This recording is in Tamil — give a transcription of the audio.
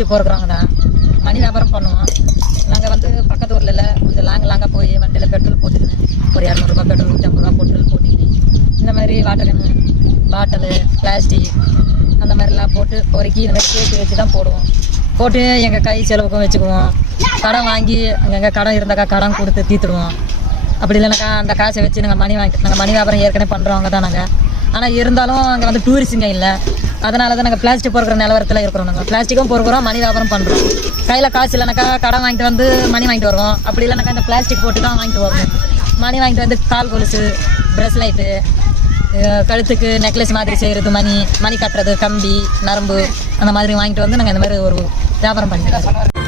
பிளாஸ்டிக் பொறுக்கிறவங்க தான். மணி வியாபாரம் பண்ணுவோம். நாங்கள் வந்து பக்கத்து ஊரில் இல்லை, கொஞ்சம் லாங்காக போய் வண்டியில் பெட்ரோல் போட்டுக்கினேன். ஒரு 200 பெட்ரோல் 150 பெட்ரோல் போட்டுக்கினேன். இந்த மாதிரி வாட்டர் கேனு, பாட்டிலு, பிளாஸ்டிக் அந்த மாதிரிலாம் போட்டு பொறுக்கி இந்த மாதிரி சேர்த்து வச்சு தான் போடுவோம். போட்டு எங்கள் கை செலவுக்கும் வச்சுக்குவோம். கடன் வாங்கி எங்கள் கடன் இருந்தாக்கா கடன் கொடுத்து தீர்த்துடுவோம். அப்படி இல்லைனாக்கா அந்த காசை வச்சு நாங்கள் மணி வியாபாரம் ஏற்கனவே பண்ணுறவங்க தான் நாங்கள். ஆனால் இருந்தாலும் அங்கே வந்து டூரிஸ்ட்டுங்க இல்லை. அதனால தான் நாங்கள் பிளாஸ்டிக் பொறுக்கிற நிலவரத்தில் இருக்கிறோம். நாங்கள் பிளாஸ்டிக்கும் பொறுக்கிறோம், மணி வியாபாரம் பண்ணுறோம். கையில் காசு இல்லைனாக்கா கடன் வாங்கிட்டு வந்து மணி வாங்கிட்டு வருவோம். அப்படி இல்லைனாக்கா இந்த பிளாஸ்டிக் போட்டு தான் வாங்கிட்டு வருவோம். மணி வாங்கிட்டு வந்து கால் கொலுசு, ப்ரெஸ்லைட்டு, கழுத்துக்கு நெக்லஸ் மாதிரி செய்கிறது, மணி கட்டுறது, கம்பி, நரம்பு அந்த மாதிரி வாங்கிட்டு வந்து நாங்கள் இந்த மாதிரி ஒரு வியாபாரம் பண்ணிக்கிறோம்.